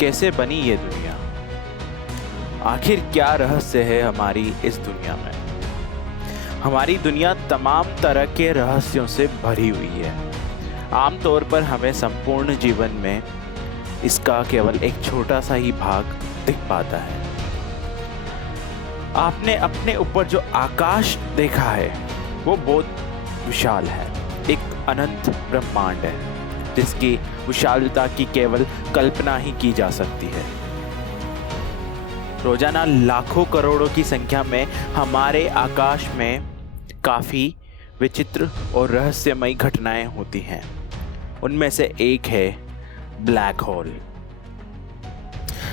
कैसे बनी ये दुनिया? आखिर क्या रहस्य है हमारी इस दुनिया में? हमारी दुनिया तमाम तरह के रहस्यों से भरी हुई है। आमतौर पर हमें संपूर्ण जीवन में इसका केवल एक छोटा सा ही भाग दिख पाता है। आपने अपने ऊपर जो आकाश देखा है वो बहुत विशाल है, एक अनंत ब्रह्मांड है जिसकी विशालता की केवल कल्पना ही की जा सकती है। रोजाना लाखों करोड़ों की संख्या में हमारे आकाश में काफ़ी विचित्र और रहस्यमयी घटनाएं होती हैं। उनमें से एक है ब्लैक होल।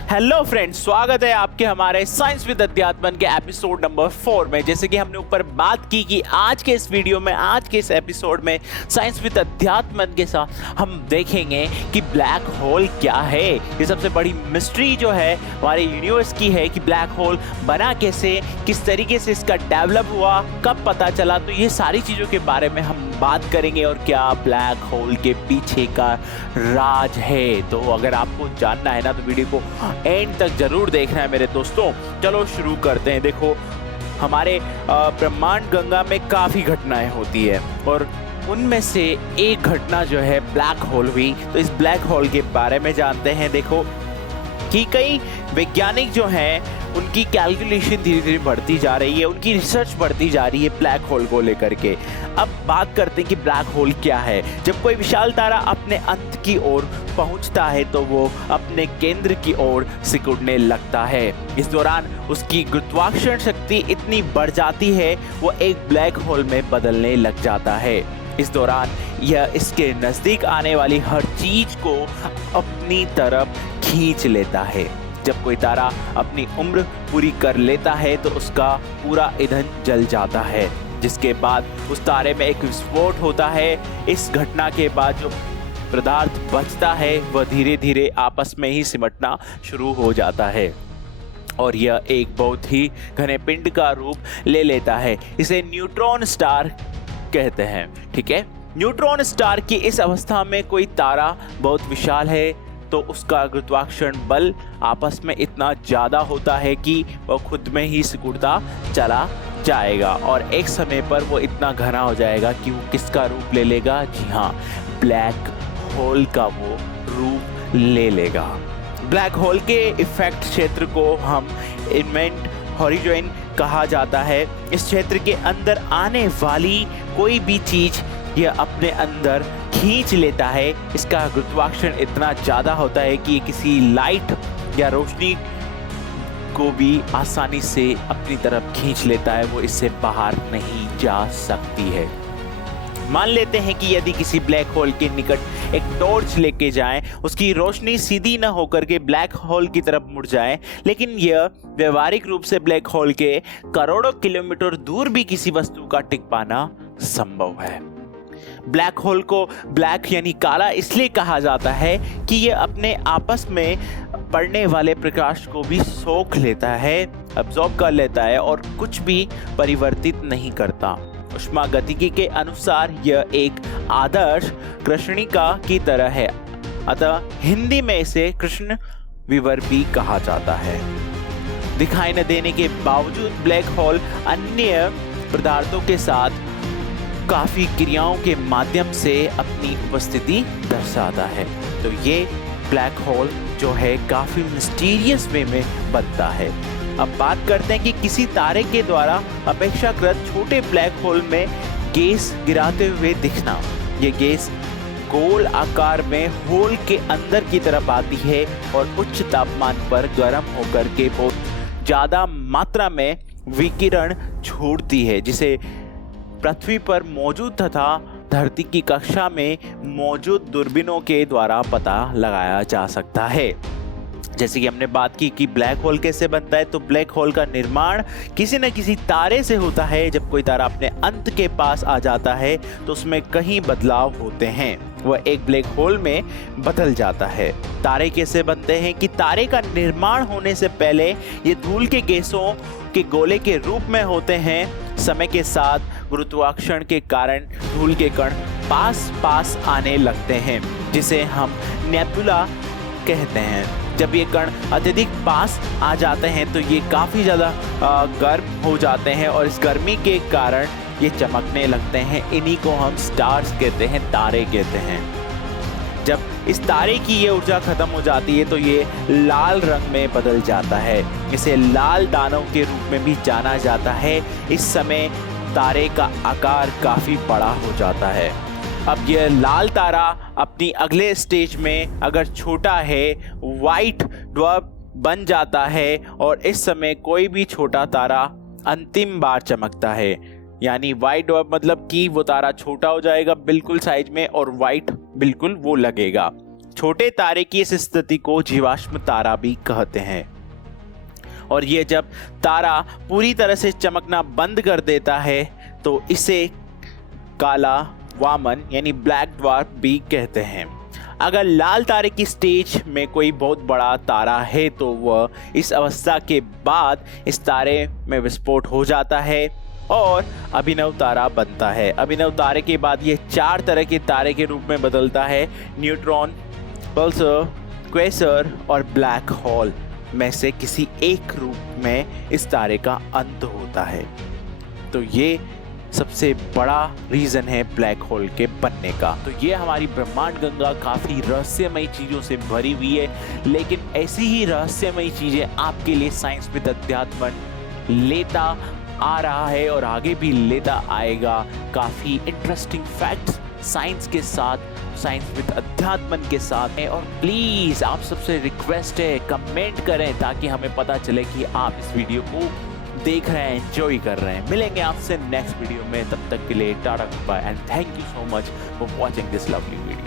हेलो फ्रेंड्स, स्वागत है आपके हमारे साइंस विद अध्यात्म के एपिसोड नंबर 4 में। जैसे कि हमने ऊपर बात की कि आज के इस वीडियो में, आज के इस एपिसोड में साइंस विद अध्यात्म के साथ हम देखेंगे कि ब्लैक होल क्या है। ये सबसे बड़ी मिस्ट्री जो है हमारे यूनिवर्स की है कि ब्लैक होल बना कैसे, किस तरीके से इसका डेवलप हुआ, कब पता चला। तो ये सारी चीज़ों के बारे में हम बात करेंगे और क्या ब्लैक होल के पीछे का राज है। तो अगर आपको जानना है ना तो वीडियो को एंड तक जरूर देखना है मेरे दोस्तों। चलो शुरू करते हैं। देखो, हमारे ब्रह्मांड गंगा में काफ़ी घटनाएं होती है और उनमें से एक घटना जो है ब्लैक होल हुई। तो इस ब्लैक होल के बारे में जानते हैं। देखो कि कई वैज्ञानिक जो हैं उनकी कैलकुलेशन धीरे धीरे बढ़ती जा रही है, उनकी रिसर्च बढ़ती जा रही है ब्लैक होल को लेकर के। अब बात करते हैं कि ब्लैक होल क्या है। जब कोई विशाल तारा अपने अंत की ओर पहुंचता है तो वो अपने केंद्र की ओर सिकुड़ने लगता है। इस दौरान उसकी गुरुत्वाकर्षण शक्ति इतनी बढ़ जाती है वो एक ब्लैक होल में बदलने लग जाता है। इस दौरान यह इसके नज़दीक आने वाली हर चीज को अपनी तरफ खींच लेता है। जब कोई तारा अपनी उम्र पूरी कर लेता है तो उसका पूरा ईंधन जल जाता है, जिसके बाद उस तारे में एक विस्फोट होता है। इस घटना के बाद जो पदार्थ बचता है वह धीरे धीरे आपस में ही सिमटना शुरू हो जाता है और यह एक बहुत ही घने पिंड का रूप ले लेता है। इसे न्यूट्रॉन स्टार कहते हैं। ठीक है, न्यूट्रॉन स्टार की इस अवस्था में कोई तारा बहुत विशाल है तो उसका गुरुत्वाकर्षण बल आपस में इतना ज़्यादा होता है कि वह खुद में ही सिकुड़ता चला जाएगा और एक समय पर वो इतना घना हो जाएगा कि वो किसका रूप ले लेगा? जी हाँ, ब्लैक होल का वो रूप ले लेगा। ब्लैक होल के इफेक्ट क्षेत्र को हम इवेंट हॉरिजॉन कहा जाता है। इस क्षेत्र के अंदर आने वाली कोई भी चीज़ यह अपने अंदर खींच लेता है। इसका गुरुत्वाकर्षण इतना ज़्यादा होता है कि ये किसी लाइट या रोशनी को भी आसानी से अपनी तरफ खींच लेता है, वो इससे बाहर नहीं जा सकती है। मान लेते हैं कि यदि किसी ब्लैक होल के निकट एक टॉर्च लेके जाएं, उसकी रोशनी सीधी न होकर के ब्लैक होल की तरफ मुड़ जाए, लेकिन यह व्यवहारिक रूप से ब्लैक होल के करोड़ों किलोमीटर दूर भी किसी वस्तु का टिक पाना संभव है। ब्लैक होल को ब्लैक यानी काला इसलिए कहा जाता है कि यह अपने आपस में पड़ने वाले प्रकाश को भी सोख लेता है, अब्जॉर्ब कर लेता है और कुछ भी परिवर्तित नहीं करता। ऊष्मागतिकी के अनुसार यह एक आदर्श कृष्णिका की तरह है, अतः हिंदी में इसे कृष्ण विवर भी कहा जाता है। दिखाई न देने के बावजूद ब्लैक होल अन्य पदार्थों के साथ काफ़ी क्रियाओं के माध्यम से अपनी उपस्थिति दर्शाता है। तो ये ब्लैक होल जो है काफ़ी मिस्टीरियस वे में बनता है। अब बात करते हैं कि किसी तारे के द्वारा अपेक्षाकृत छोटे ब्लैक होल में गैस गिराते हुए दिखना। ये गैस गोल आकार में होल के अंदर की तरफ आती है और उच्च तापमान पर गर्म होकर के बहुत ज़्यादा मात्रा में विकिरण छोड़ती है, जिसे पृथ्वी पर मौजूद तथा धरती की कक्षा में मौजूद दूरबीनों के द्वारा पता लगाया जा सकता है। जैसे कि हमने बात की कि ब्लैक होल कैसे बनता है, तो ब्लैक होल का निर्माण किसी न किसी तारे से होता है। जब कोई तारा अपने अंत के पास आ जाता है तो उसमें कई बदलाव होते हैं, वह एक ब्लैक होल में बदल जाता है। तारे कैसे बनते हैं कि तारे का निर्माण होने से पहले ये धूल के गैसों के गोले के रूप में होते हैं। समय के साथ गुरुत्वाकर्षण के कारण धूल के कण पास पास आने लगते हैं, जिसे हम नेबुला कहते हैं। जब ये कण अत्यधिक पास आ जाते हैं तो ये काफ़ी ज़्यादा गर्म हो जाते हैं और इस गर्मी के कारण ये चमकने लगते हैं। इन्हीं को हम स्टार्स कहते हैं, तारे कहते हैं। जब इस तारे की ये ऊर्जा खत्म हो जाती है तो ये लाल रंग में बदल जाता है। इसे लाल दानव के रूप में भी जाना जाता है। इस समय तारे का आकार काफ़ी बड़ा हो जाता है। अब यह लाल तारा अपनी अगले स्टेज में अगर छोटा है, वाइट ड्वार्फ बन जाता है और इस समय कोई भी छोटा तारा अंतिम बार चमकता है। यानी वाइट ड्वार्फ मतलब कि वो तारा छोटा हो जाएगा बिल्कुल साइज में और वाइट बिल्कुल वो लगेगा। छोटे तारे की इस स्थिति को जीवाश्म तारा भी कहते हैं। और ये जब तारा पूरी तरह से चमकना बंद कर देता है तो इसे काला वामन यानी ब्लैक ड्वार्फ भी कहते हैं। अगर लाल तारे की स्टेज में कोई बहुत बड़ा तारा है तो वह इस अवस्था के बाद इस तारे में विस्फोट हो जाता है और अभिनव तारा बनता है। अभिनव तारे के बाद ये 4 तरह के तारे के रूप में बदलता है। न्यूट्रॉन, पल्सर, क्वेसर और ब्लैक होल में से किसी एक रूप में इस तारे का अंत होता है। तो ये सबसे बड़ा रीज़न है ब्लैक होल के बनने का। तो ये हमारी ब्रह्मांड गंगा काफ़ी रहस्यमयी चीज़ों से भरी हुई है, लेकिन ऐसी ही रहस्यमयी चीज़ें आपके लिए साइंस विद अध्यात्म लेता आ रहा है और आगे भी लेता आएगा। काफ़ी इंटरेस्टिंग फैक्ट्स साइंस के साथ, साइंस विद अध्यात्म के साथ है। और प्लीज़ आप सबसे रिक्वेस्ट है कमेंट करें ताकि हमें पता चले कि आप इस वीडियो को देख रहे हैं, एंजॉय कर रहे हैं। मिलेंगे आपसे नेक्स्ट वीडियो में, तब तक के लिए tata bye and thank you so much for watching this lovely video.